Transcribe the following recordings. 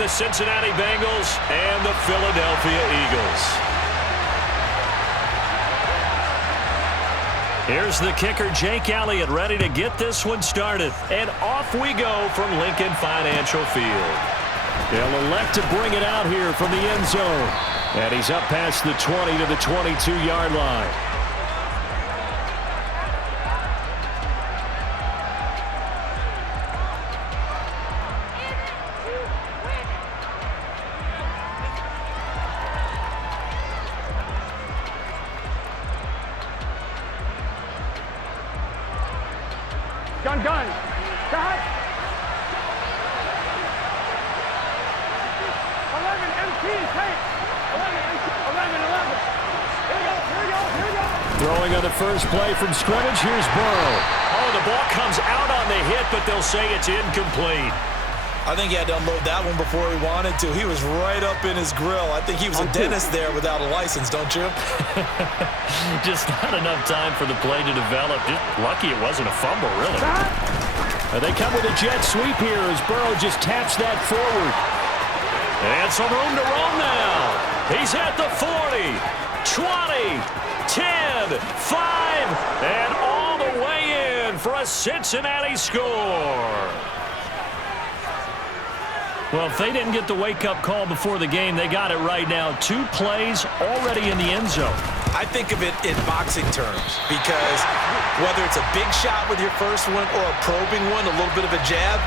the Cincinnati Bengals and the Philadelphia Eagles. Here's the kicker, Jake Elliott, ready to get this one started. And off we go from Lincoln Financial Field. They'll elect to bring it out here from the end zone. And he's up past the 20 to the 22-yard line. Gun. Cut. 11 MT, take. 11. Here we go. Throwing on the first play from scrimmage, here's Burrow. Oh, the ball comes out on the hit, but they'll say it's incomplete. I think he had to unload that one before he wanted to. He was right up in his grill. I think he was a dentist there without a license, don't you? Just not enough time for the play to develop. Just lucky it wasn't a fumble, really. They come with a jet sweep here as Burrow just taps that forward. And some room to roam now. He's at the 40, 20, 10, 5, and all the way in for a Cincinnati score. Well, if they didn't get the wake-up call before the game, they got it right now. 2 plays already in the end zone. I think of it in boxing terms because whether it's a big shot with your first one or a probing one, a little bit of a jab,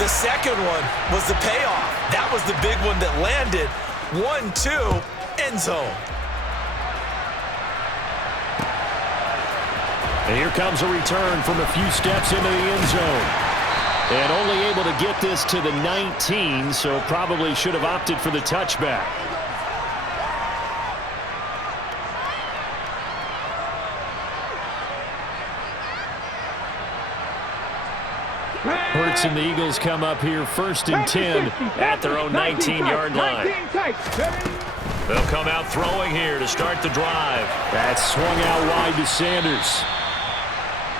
the second one was the payoff. That was the big one that landed. 1-2, end zone. And here comes a return from a few steps into the end zone. And only able to get this to the 19, so probably should have opted for the touchback. Hurts and the Eagles come up here 1st and 10 at their own 19-yard line. They'll come out throwing here to start the drive. That's swung out wide to Sanders.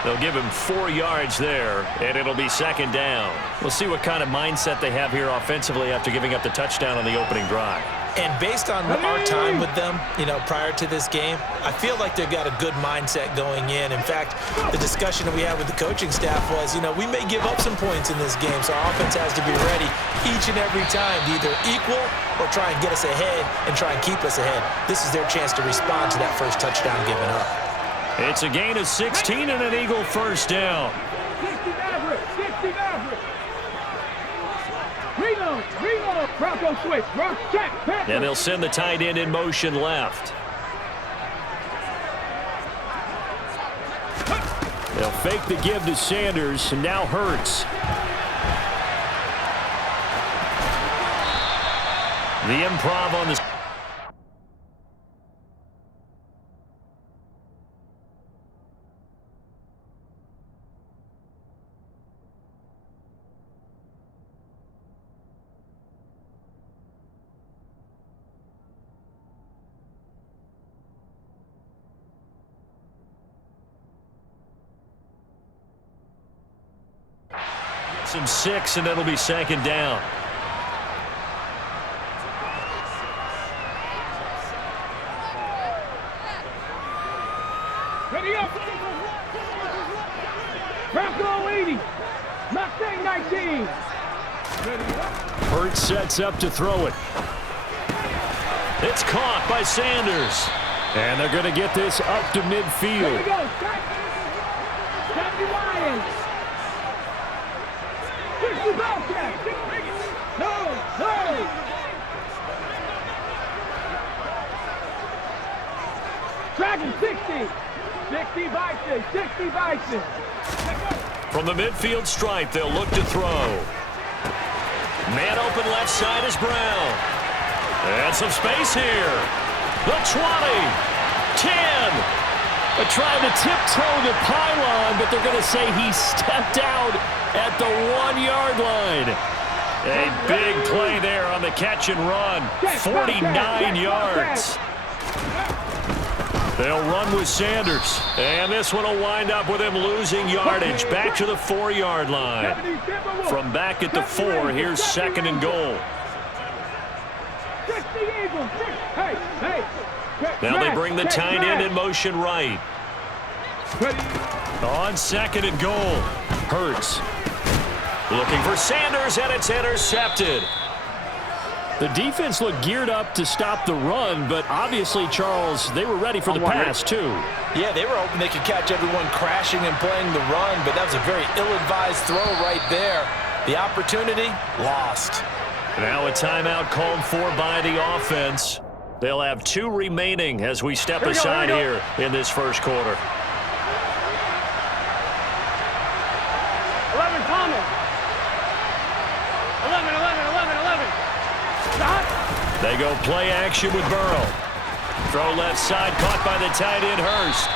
They'll give him 4 yards there, and it'll be 2nd down. We'll see what kind of mindset they have here offensively after giving up the touchdown on the opening drive. And based on our time with them, prior to this game, I feel like they've got a good mindset going in. In fact, the discussion that we had with the coaching staff was, we may give up some points in this game, so our offense has to be ready each and every time to either equal or try and get us ahead and try and keep us ahead. This is their chance to respond to that first touchdown given up. It's a gain of 16 and an Eagle first down. 60 Maverick. Reload. Bronco switch. Rush check. And they'll send the tight end in motion left. They'll fake the give to Sanders, and now Hurts. The improv on the... Some 6, and it'll be 2nd down. Ready up. Bronco 80. Mustang 19. Hurts sets up to throw it. It's caught by Sanders. And they're going to get this up to midfield. Here we go. Stop the Lions. No. Dragon 60 Bison. From the midfield stripe, they'll look to throw. Man open left side is Brown. And some space here. The 20, 10. They're trying to tiptoe the pylon, but they're going to say he stepped out at the 1-yard line. A big play there on the catch and run. 49 yards. They'll run with Sanders. And this one will wind up with him losing yardage. Back to the 4-yard line. From back at the 4, here's 2nd and goal. Now they bring the tight end in motion right. On second and goal. Hurts. Looking for Sanders, and it's intercepted. The defense looked geared up to stop the run, but obviously, Charles, they were ready for the pass, too. Yeah, they were hoping they could catch everyone crashing and playing the run, but that was a very ill-advised throw right there. The opportunity, lost. Now a timeout called for by the offense. They'll have 2 remaining as we step aside here in this first quarter. 11, Thomas. 11. Stop. They go play action with Burrow. Throw left side, caught by the tight end, Hurst.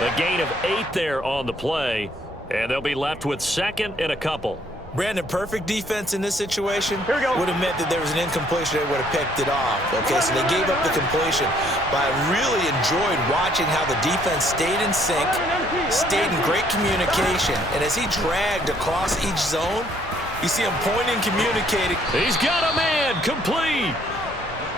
A gain of 8 there on the play, and they'll be left with second and a couple. Brandon, perfect defense in this situation Here we go. would have meant that there was an incompletion. They would have picked it off. Okay, so they gave up the completion. But I really enjoyed watching how the defense stayed in sync, stayed in great communication. And as he dragged across each zone, you see him pointing, communicating. He's got a man, complete.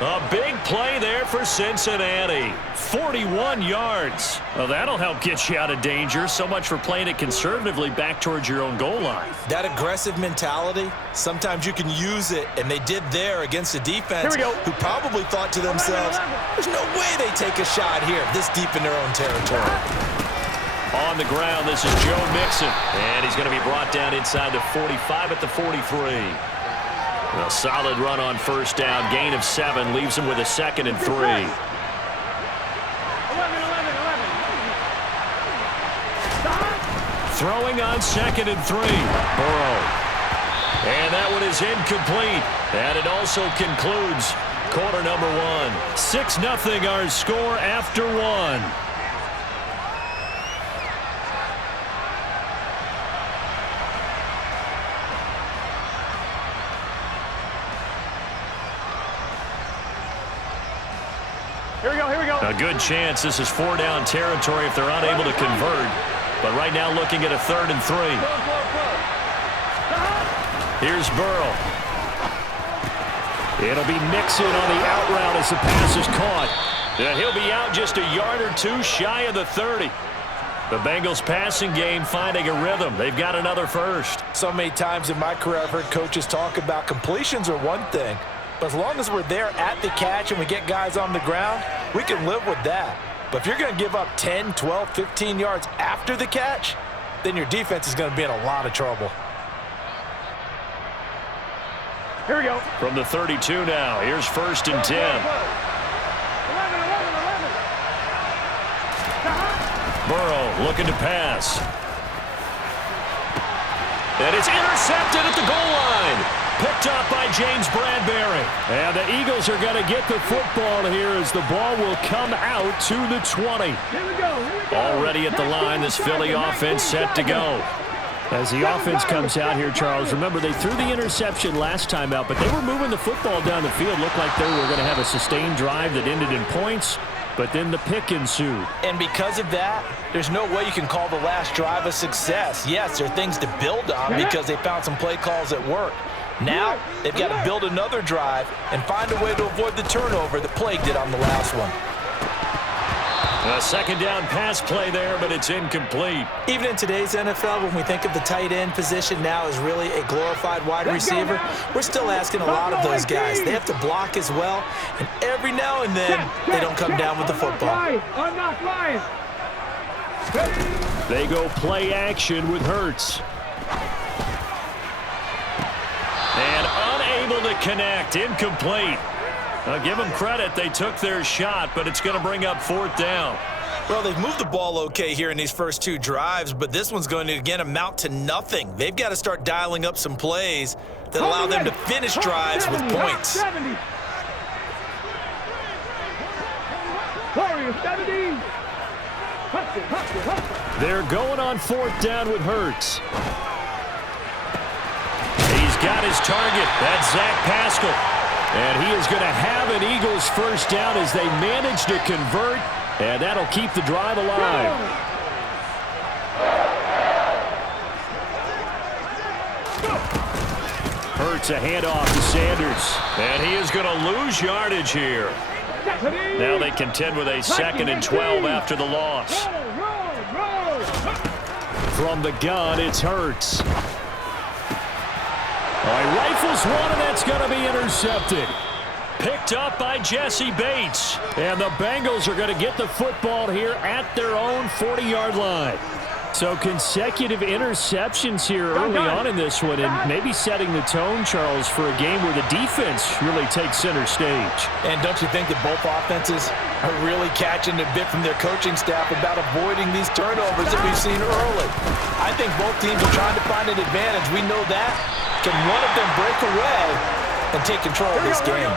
A big play there for Cincinnati. 41 yards. Well, that'll help get you out of danger. So much for playing it conservatively back towards your own goal line. That aggressive mentality, sometimes you can use it, and they did there against a defense who probably thought to themselves, there's no way they take a shot here this deep in their own territory. On the ground, this is Joe Mixon. And he's going to be brought down inside the 45 at the 43. A solid run on first down. Gain of 7 leaves him with a second and 3. 11. Throwing on second and 3. Burrow. And that one is incomplete. And it also concludes quarter number 1. 6-0 our score after 1. Here we go. A good chance this is 4-down territory if they're unable to convert. But right now looking at a 3rd and 3. Here's Burrow. It'll be Mixon on the out route as the pass is caught. And he'll be out just a yard or 2 shy of the 30. The Bengals passing game finding a rhythm. They've got another first. So many times in my career I've heard coaches talk about completions are one thing. But as long as we're there at the catch and we get guys on the ground, we can live with that. But if you're going to give up 10, 12, 15 yards after the catch, then your defense is going to be in a lot of trouble. Here we go. From the 32 now, here's 1st and 10. 11. Burrow looking to pass. And it's intercepted at the goal line. Picked up by James Bradbury. And the Eagles are going to get the football here as the ball will come out to the 20. Here we go. Already at the line, this Philly offense set to go. As the offense comes out here, Charles, remember they threw the interception last time out, but they were moving the football down the field. Looked like they were going to have a sustained drive that ended in points, but then the pick ensued. And because of that, there's no way you can call the last drive a success. Yes, there are things to build on because they found some play calls that work. Now, they've got to build another drive and find a way to avoid the turnover that plagued it on the last one. A 2nd down pass play there, but it's incomplete. Even in today's NFL, when we think of the tight end position now as really a glorified wide receiver, we're still asking a lot of those guys. They have to block as well, and every now and then, they don't come down with the football. Unlock Ryan. They go play action with Hurts. And unable to connect, incomplete. I'll give them credit. They took their shot, but it's going to bring up 4th down. Well, they've moved the ball okay here in these first 2 drives, but this one's going to, again, amount to nothing. They've got to start dialing up some plays that allow them to finish drives with points. 70. Warriors 70. They're going on 4th down with Hurts. He's got his target. That's Zach Pascal. And he is going to have an Eagles first down as they manage to convert, and that'll keep the drive alive. Hurts, a handoff to Sanders. And he is going to lose yardage here. Now they contend with a 2nd and 12 after the loss. From the gun, it's Hurts. All right, rifles one, and that's going to be intercepted. Picked up by Jesse Bates. And the Bengals are going to get the football here at their own 40-yard line. So consecutive interceptions here early on in this one, and maybe setting the tone, Charles, for a game where the defense really takes center stage. And don't you think that both offenses are really catching a bit from their coaching staff about avoiding these turnovers that we've seen early? I think both teams are trying to find an advantage. We know that. Can one of them break away and take control of this game?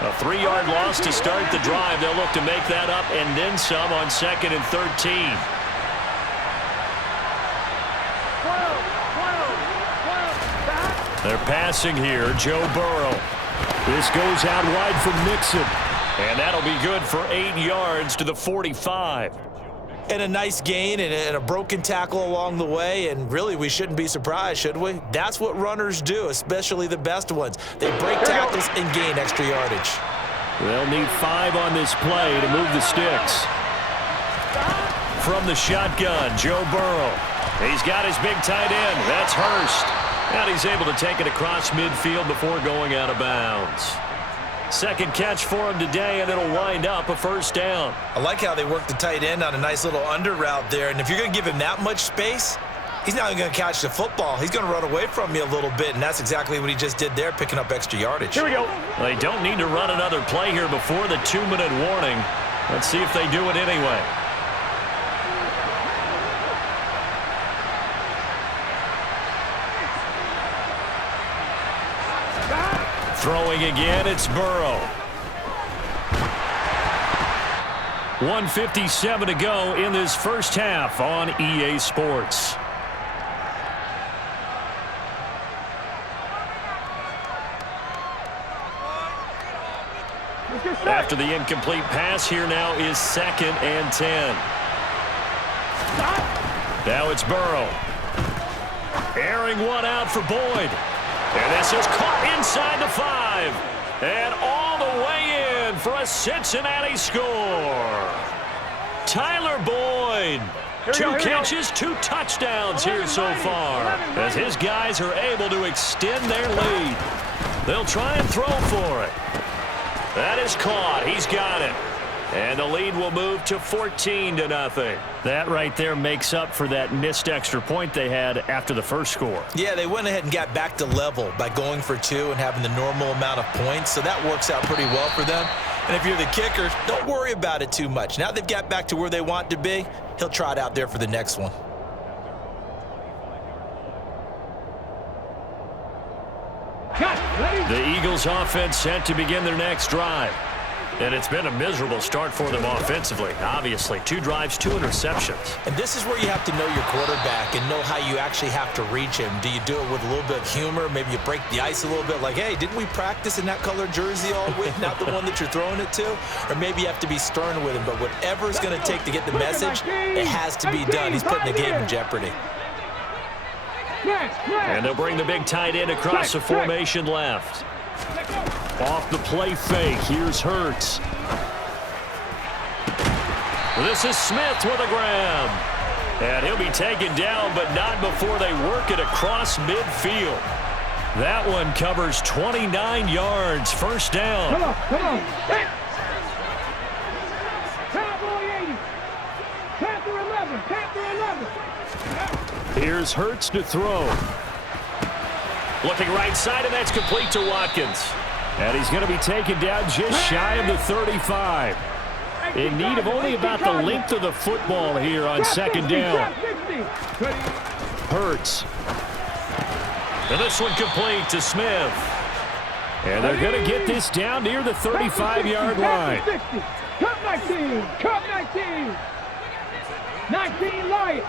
A 3-yard loss to start the drive. They'll look to make that up and then some on 2nd and 13. They're passing here. Joe Burrow. This goes out wide for Mixon. And that'll be good for 8 yards to the 45. And a nice gain and a broken tackle along the way. And really, we shouldn't be surprised, should we? That's what runners do, especially the best ones. They break tackles and gain extra yardage. They'll need 5 on this play to move the sticks. From the shotgun, Joe Burrow. He's got his big tight end. That's Hurst. And he's able to take it across midfield before going out of bounds. Second catch for him today, and it'll wind up a first down. I like how they work the tight end on a nice little under route there. And if you're going to give him that much space, he's not even going to catch the football. He's going to run away from you a little bit, and that's exactly what he just did there, picking up extra yardage. Here we go. They don't need to run another play here before the 2-minute warning. Let's see if they do it anyway. Throwing again, it's Burrow. 1:57 to go in this first half on EA Sports. After the incomplete pass, here now is 2nd and 10. Now it's Burrow. Airing one out for Boyd. And this is caught inside the 5. And all the way in for a Cincinnati score. Tyler Boyd. 2 catches, 2 touchdowns here so far, as his guys are able to extend their lead. They'll try and throw for it. That is caught. He's got it. And the lead will move to 14-0. That right there makes up for that missed extra point they had after the first score. Yeah, they went ahead and got back to level by going for 2 and having the normal amount of points, so that works out pretty well for them. And if you're the kicker, don't worry about it too much. Now they've got back to where they want to be, he'll trot out there for the next one. The Eagles offense set to begin their next drive. And it's been a miserable start for them offensively. Obviously, 2 drives, 2 interceptions. And this is where you have to know your quarterback and know how you actually have to reach him. Do you do it with a little bit of humor? Maybe you break the ice a little bit like, hey, didn't we practice in that colored jersey all week, not the one that you're throwing it to? Or maybe you have to be stern with him. But whatever it's going to take to get the message, it has to be done. He's putting the game in jeopardy. And they'll bring the big tight end across the formation left. Off the play fake, here's Hurts. This is Smith with a grab. And he'll be taken down, but not before they work it across midfield. That one covers 29 yards, first down. Come on. Cowboy 80. Panther 11. Here's Hurts to throw. Looking right side, and that's complete to Watkins. And he's going to be taken down just shy of the 35. In need of only about the length of the football here on 2nd down. Hurts. And this one complete to Smith. And they're going to get this down near the 35-yard line. Cut 19. Cut 19. 19 light.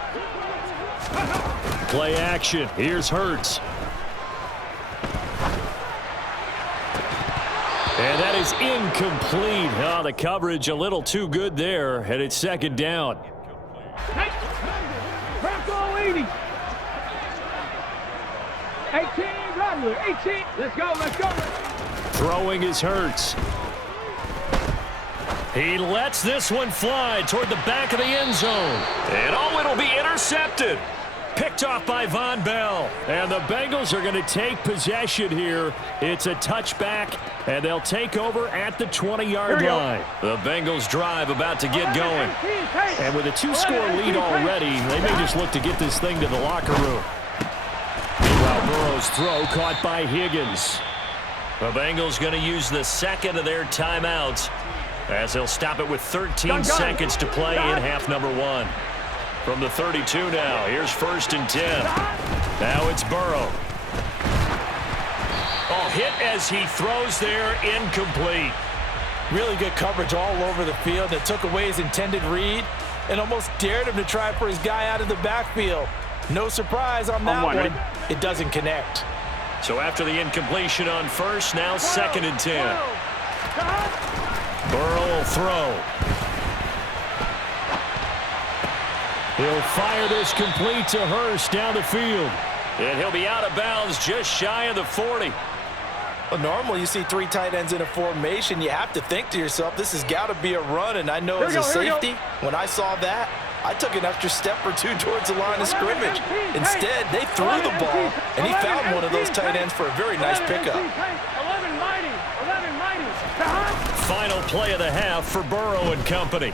Play action. Here's Hurts. And that is incomplete. Oh, the coverage a little too good there, and it's 2nd down. Bronco 80. 18 running. Wrangler, 18. Let's go, let's go. Throwing is Hurts. He lets this one fly toward the back of the end zone. And it'll be intercepted. Picked off by Von Bell. And the Bengals are going to take possession here. It's a touchback, and they'll take over at the 20-yard line. The Bengals drive about to get going. And with a 2-score lead already, they may just look to get this thing to the locker room. Meanwhile, Burrow's throw caught by Higgins. The Bengals going to use the second of their timeouts as they'll stop it with 13 seconds to play in half number 1. From the 32 now, here's 1st and 10. Now it's Burrow. Oh, hit as he throws there, incomplete. Really good coverage all over the field that took away his intended read and almost dared him to try for his guy out of the backfield. No surprise on that one. It doesn't connect. So after the incompletion on first, now 2nd and 10. Burrow will throw. He'll fire this complete to Hurst down the field. And he'll be out of bounds just shy of the 40. Well, normally you see 3 tight ends in a formation. You have to think to yourself, this has got to be a run. And I know as a safety, when I saw that, I took an extra step or 2 towards the line of scrimmage. Instead, they threw the ball, and he found one of those tight ends for a very nice pickup. Final play of the half for Burrow and company.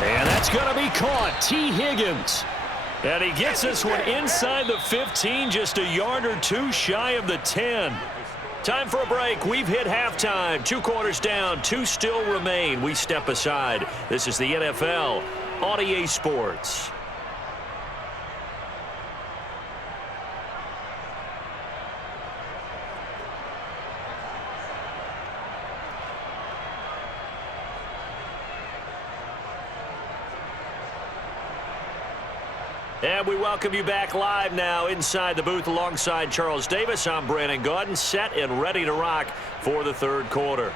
And that's going to be caught. T. Higgins. And he gets this one inside the 15, just a yard or 2 shy of the 10. Time for a break. We've hit halftime. 2 quarters down, 2 still remain. We step aside. This is the NFL on EA Sports. And we welcome you back live now inside the booth alongside Charles Davis. I'm Brandon Gaudin, set and ready to rock for the 3rd quarter.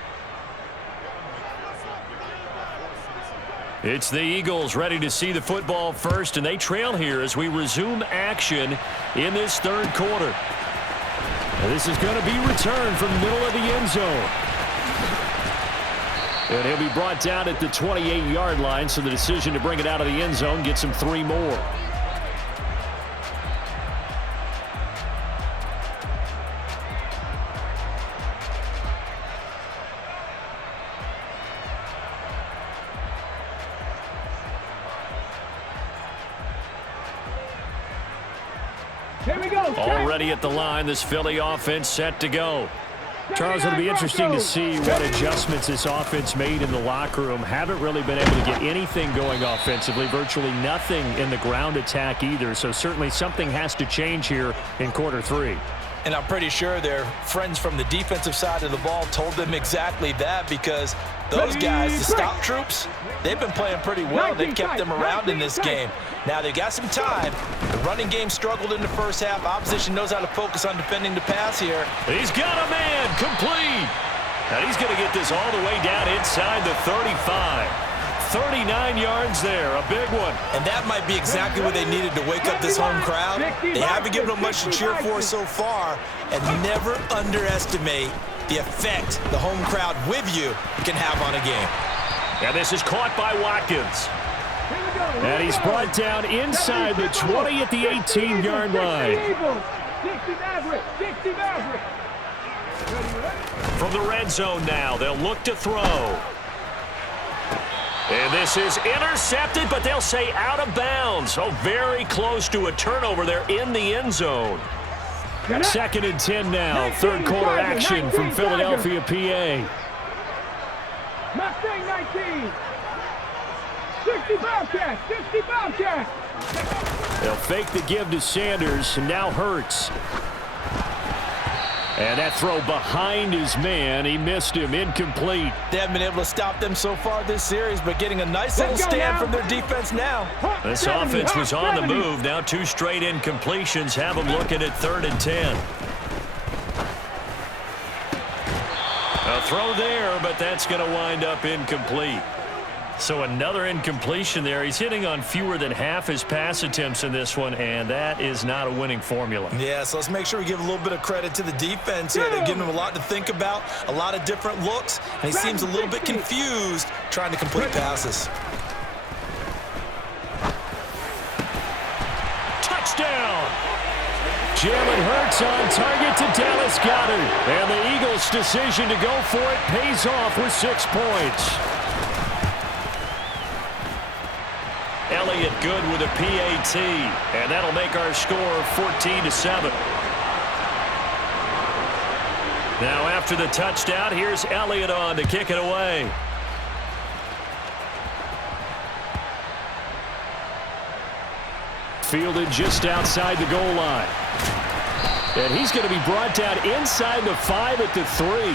It's the Eagles ready to see the football first, and they trail here as we resume action in this 3rd quarter. And this is going to be returned from the middle of the end zone. And he'll be brought down at the 28-yard line, so the decision to bring it out of the end zone gets him 3 more. Already at the line, this Philly offense set to go. Charles, it'll be interesting to see what adjustments this offense made in the locker room. Haven't really been able to get anything going offensively, virtually nothing in the ground attack either. So certainly something has to change here in quarter 3. And I'm pretty sure their friends from the defensive side of the ball told them exactly that, because those guys, the stop troops, they've been playing pretty well. They've kept them around in this game. Now they got some time. The running game struggled in the first half. Opposition knows how to focus on defending the pass here. He's got a man complete. And he's going to get this all the way down inside the 35. 39 yards there, a big one. And that might be exactly what they needed to wake up this home crowd. They haven't given them much to cheer for so far, and never underestimate the effect the home crowd with you can have on a game. And this is caught by Watkins. And he's brought down inside the 20 at the 18-yard line. From the red zone now, they'll look to throw. And this is intercepted, but they'll say out of bounds. So very close to a turnover there in the end zone. 2nd and 10 now. 3rd quarter action from Philadelphia, PA. Mustang 19. 60 Bobcats. 60 Bobcats. They'll fake the give to Sanders, and now Hurts. And that throw behind his man. He missed him. Incomplete. They haven't been able to stop them so far this series, but getting a nice little stand from their defense now. This offense was on the move. Now 2 straight incompletions have them looking at 3rd and 10. A throw there, but that's going to wind up incomplete. So another incompletion there. He's hitting on fewer than half his pass attempts in this one, and that is not a winning formula. Yeah, so let's make sure we give a little bit of credit to the defense here. They're giving him a lot to think about, a lot of different looks, and he seems a little bit confused trying to complete passes. Touchdown! Jalen Hurts on target to Dallas Goedert. And the Eagles' decision to go for it pays off with 6 points. Elliott good with a PAT, and that'll make our score 14-7. Now after the touchdown, here's Elliott on to kick it away. Fielded just outside the goal line. And he's going to be brought down inside the 5 at the 3.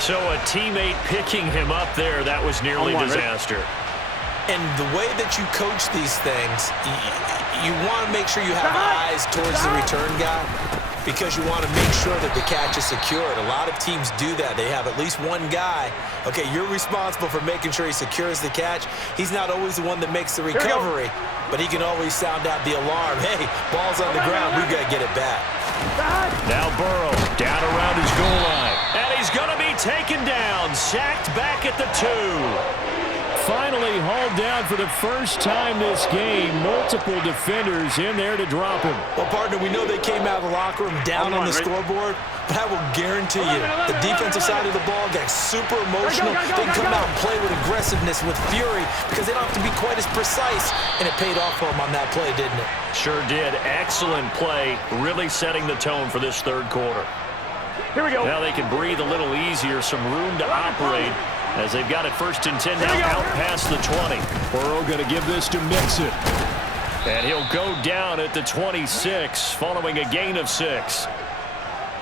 So a teammate picking him up there, that was nearly disaster. And the way that you coach these things, you want to make sure you have eyes towards the return guy because you want to make sure that the catch is secured. A lot of teams do that. They have at least one guy. Okay, you're responsible for making sure he secures the catch. He's not always the one that makes the recovery, but he can always sound out the alarm. Hey, ball's on the ground. We've got to get it back. Now Burrow down around his goal line. And he's going to be taken down. Sacked back at the 2. Finally hauled down for the first time this game. Multiple defenders in there to drop him. Well, partner, we know they came out of the locker room down on the scoreboard, but I will guarantee you the defensive side of the ball got super emotional. They come out and play with aggressiveness, with fury, because they don't have to be quite as precise, and it paid off for them on that play, didn't it? Sure did. Excellent play, really setting the tone for this third quarter. Here we go. Now they can breathe a little easier, some room to operate as they've got it 1st and 10 now out past the 20. Burrow going to give this to Mixon. And he'll go down at the 26 following a gain of 6.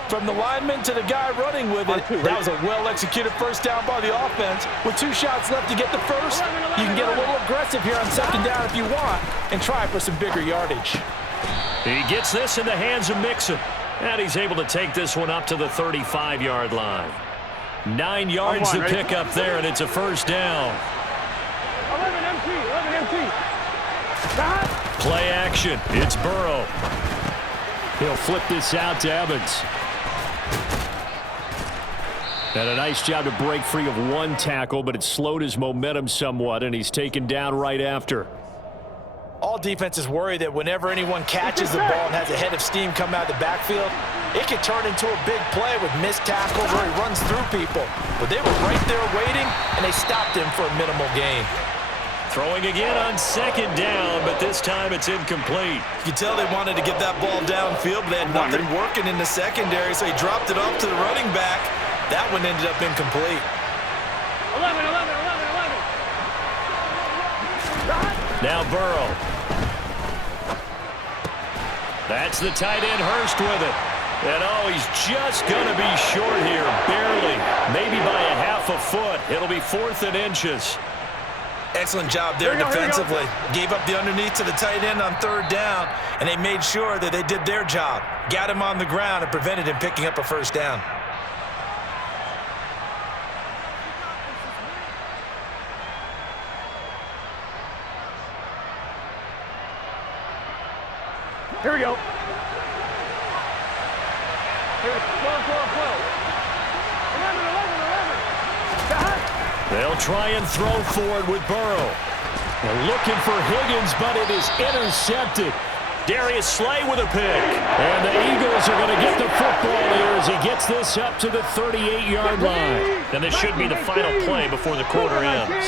From the lineman to the guy running with it, that was a well-executed first down by the offense. With 2 shots left to get the first, you can get a little aggressive here on 2nd down if you want and try for some bigger yardage. He gets this in the hands of Mixon. And he's able to take this one up to the 35-yard line. 9 yards to pick up there, and it's a first down. 11 empty. Play action. It's Burrow. He'll flip this out to Evans. And a nice job to break free of 1 tackle, but it slowed his momentum somewhat, and he's taken down right after. All defenses worry that whenever anyone catches the ball and has a head of steam come out of the backfield, it can turn into a big play with missed tackles where he runs through people. But they were right there waiting, and they stopped him for a minimal gain. Throwing again on 2nd down, but this time it's incomplete. You can tell they wanted to get that ball downfield, but they had nothing working in the secondary, so he dropped it off to the running back. That one ended up incomplete. 11. Now Burrow. That's the tight end Hurst with it. And oh, he's just going to be short here, barely. Maybe by a half a foot. It'll be 4th and inches. Excellent job there defensively. Gave up the underneath to the tight end on 3rd down, and they made sure that they did their job. Got him on the ground and prevented him picking up a first down. Here we go. They'll try and throw forward with Burrow. They're looking for Higgins, but it is intercepted. Darius Slay with a pick. And the Eagles are going to get the football here as he gets this up to the 38-yard line. And this should be the final play before the quarter ends.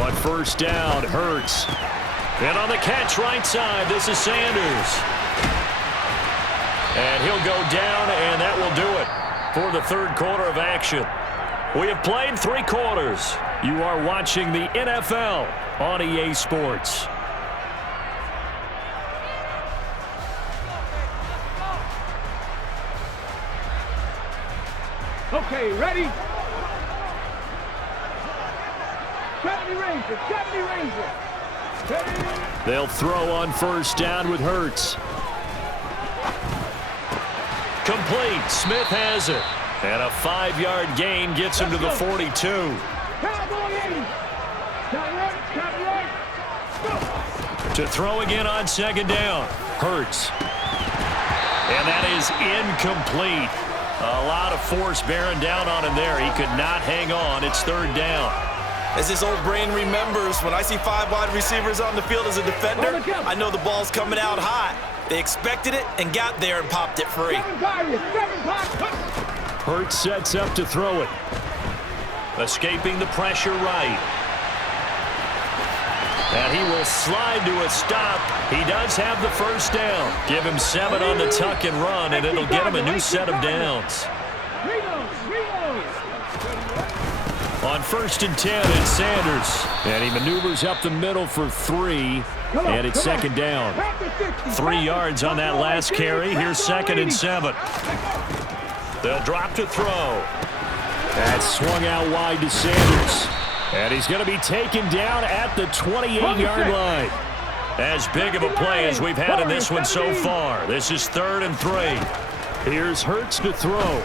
On 1st down, Hurts. And on the catch right side, this is Sanders. And he'll go down, and that will do it for the 3rd quarter of action. We have played 3 quarters. You are watching the NFL on EA Sports. Okay, ready? 70 Rangers. They'll throw on 1st down with Hurts. Complete. Smith has it. And a 5-yard gain gets him to the 42. To throw again on second down. Hurts. And that is incomplete. A lot of force bearing down on him there. He could not hang on. It's third down. As his old brain remembers, when I see 5 wide receivers on the field as a defender, I know the ball's coming out hot. They expected it and got there and popped it free. Hurts sets up to throw it. Escaping the pressure right. And he will slide to a stop. He does have the first down. Give him 7 on the tuck and run, and it'll get him a new set of downs. On 1st and 10, it's Sanders. And he maneuvers up the middle for 3. And it's second down. 3 yards on that last carry. Here's 2nd and 7. They'll drop to throw. That's swung out wide to Sanders. And he's going to be taken down at the 28-yard line. As big of a play as we've had in this one so far. This is 3rd and 3. Here's Hurts to throw.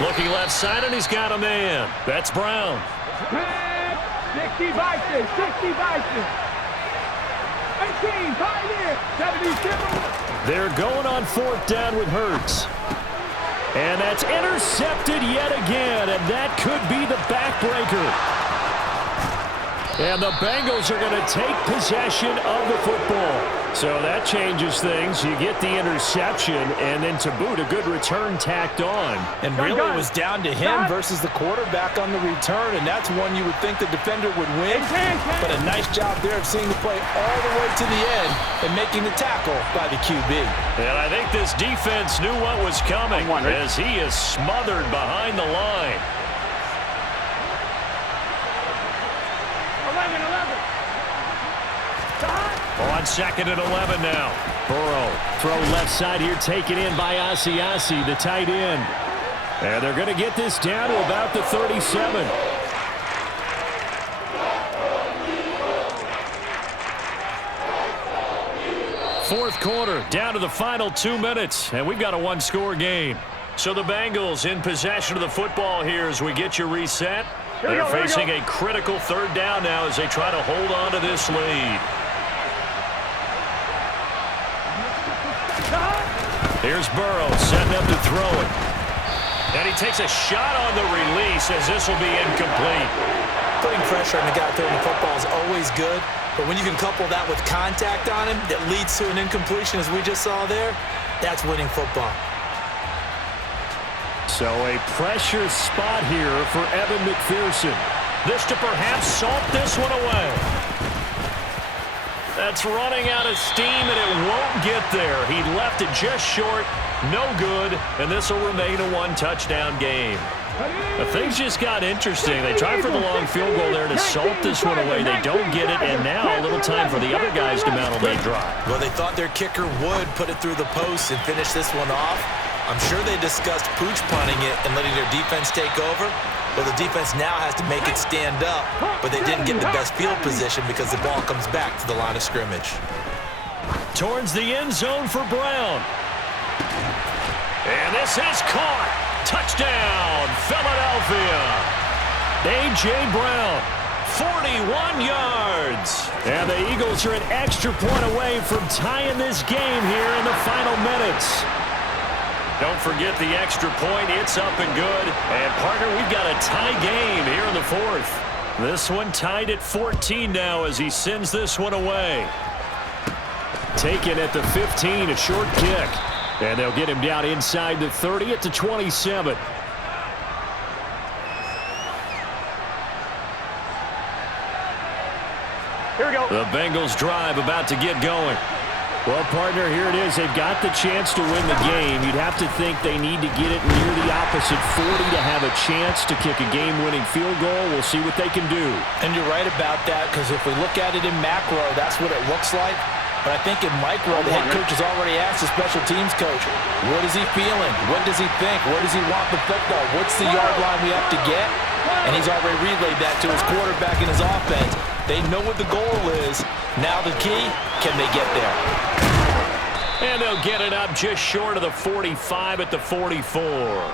Looking left side, and he's got a man. That's Brown. 60 Vikings, 60 Vikings. 18, 5 years, 77. They're going on 4th down with Hurts. And that's intercepted yet again, and that could be the backbreaker. And the Bengals are going to take possession of the football. So that changes things. You get the interception, and then to boot, a good return tacked on. And really it was down to him versus the quarterback on the return, and that's one you would think the defender would win. But a nice job there of seeing the play all the way to the end and making the tackle by the QB. And I think this defense knew what was coming as he is smothered behind the line. 11. On 2nd and 11 now. Burrow, throw left side here, taken in by Asiasi, the tight end. And they're going to get this down to about the 37. Fourth quarter, down to the final 2 minutes, and we've got a 1-score game. So the Bengals in possession of the football here as we get you reset. They're facing a critical 3rd down now as they try to hold on to this lead. Here's Burrow setting up to throw it. And he takes a shot on the release as this will be incomplete. Putting pressure on the guy throwing the football is always good, but when you can couple that with contact on him that leads to an incompletion as we just saw there, that's winning football. So a pressure spot here for Evan McPherson. This to perhaps salt this one away. That's running out of steam, and it won't get there. He left it just short, no good, and this will remain a 1-touchdown game. But things just got interesting. They tried for the long field goal there to salt this one away. They don't get it, and now a little time for the other guys to mount on that drive. Well, they thought their kicker would put it through the post and finish this one off. I'm sure they discussed pooch punting it and letting their defense take over. Well, the defense now has to make it stand up, but they didn't get the best field position because the ball comes back to the line of scrimmage. Towards the end zone for Brown. And this is caught. Touchdown, Philadelphia. A.J. Brown, 41 yards. And the Eagles are an extra point away from tying this game here in the final minutes. Don't forget the extra point. It's up and good. And, partner, we've got a tie game here in the 4th. This one tied at 14 now as he sends this one away. Taken at the 15, a short kick. And they'll get him down inside the 30 at the 27. Here we go. The Bengals drive about to get going. Well, partner, here it is. They've got the chance to win the game. You'd have to think they need to get it near the opposite 40 to have a chance to kick a game-winning field goal. We'll see what they can do. And you're right about that, because if we look at it in macro, that's what it looks like. But I think in micro, the head coach has already asked the special teams coach, what is he feeling? What does he think? Where does he want the football? What's the yard line we have to get? And he's already relayed that to his quarterback and his offense. They know what the goal is. Now the key, can they get there? And they'll get it up just short of the 45 at the 44.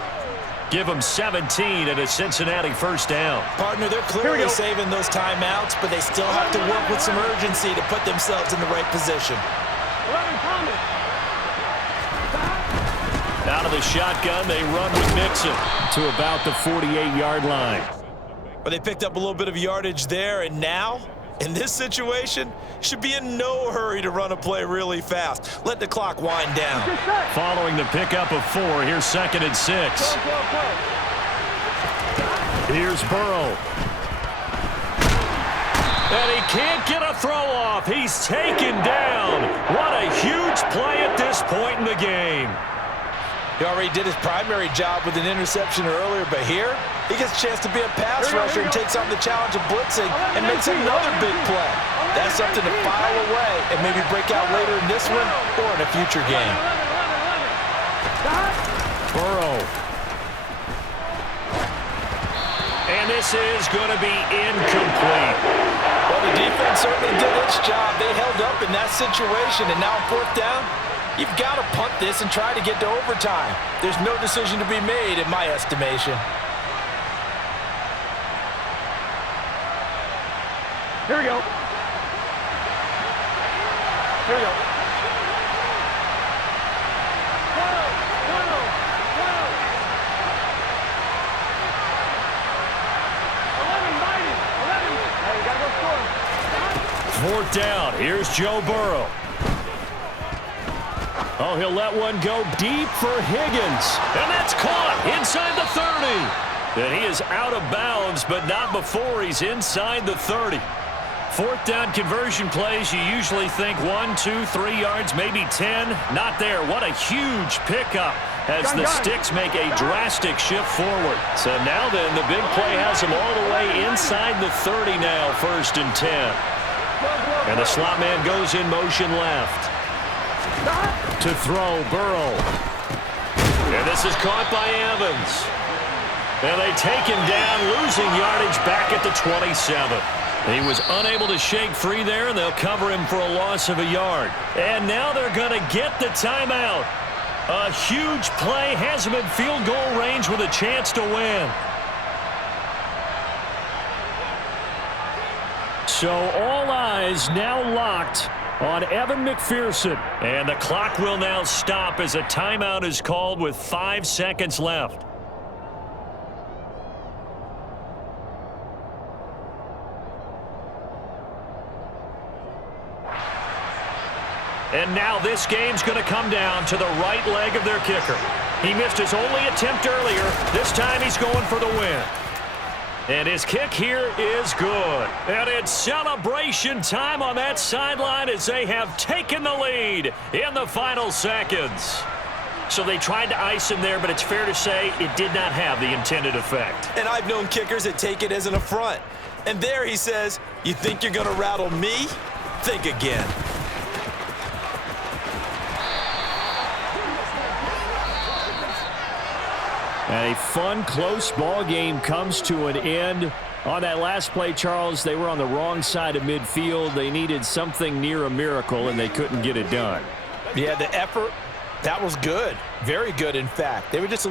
Give them 17 and a Cincinnati first down. Partner, they're clearly saving those timeouts, but they still have to work with some urgency to put themselves in the right position. Out of the shotgun, they run with Mixon to about the 48-yard line. But they picked up a little bit of yardage there, and now, in this situation, should be in no hurry to run a play really fast. Let the clock wind down. Following the pickup of 4, here's 2nd and 6. Here's Burrow. And he can't get a throw off. He's taken down. What a huge play at this point in the game. He already did his primary job with an interception earlier, but here, he gets a chance to be a pass rusher and takes on the challenge of blitzing and makes another big play. That's something to file away and maybe break out later in this one or in a future game. Burrow. And this is going to be incomplete. Well, the defense certainly did its job. They held up in that situation, and now on 4th down, you've got to punt this and try to get to overtime. There's no decision to be made in my estimation. Here we go. Here we go. Fourth down. Here's Joe Burrow. Oh, he'll let one go deep for Higgins. And that's caught inside the 30. And he is out of bounds, but not before he's inside the 30. 4th down conversion plays, you usually think 1, 2, 3 yards, maybe 10. Not there. What a huge pickup as the sticks make a drastic shift forward. So now then, the big play has him all the way inside the 30 now, 1st and 10. And the slot man goes in motion left. To throw, Burrow. And this is caught by Evans. And they take him down, losing yardage back at the 27. He was unable to shake free there, and they'll cover him for a loss of a yard. And now they're going to get the timeout. A huge play has him in field goal range with a chance to win. So all eyes now locked on Evan McPherson. And the clock will now stop as a timeout is called with 5 seconds left. And now this game's going to come down to the right leg of their kicker. He missed his only attempt earlier. This time he's going for the win. And his kick here is good. And it's celebration time on that sideline as they have taken the lead in the final seconds. So they tried to ice him there, but it's fair to say it did not have the intended effect. And I've known kickers that take it as an affront. And there he says, you think you're going to rattle me? Think again. And a fun, close ball game comes to an end. On that last play, Charles, they were on the wrong side of midfield. They needed something near a miracle, and they couldn't get it done. Yeah, the effort, that was good. Very good, in fact. They were just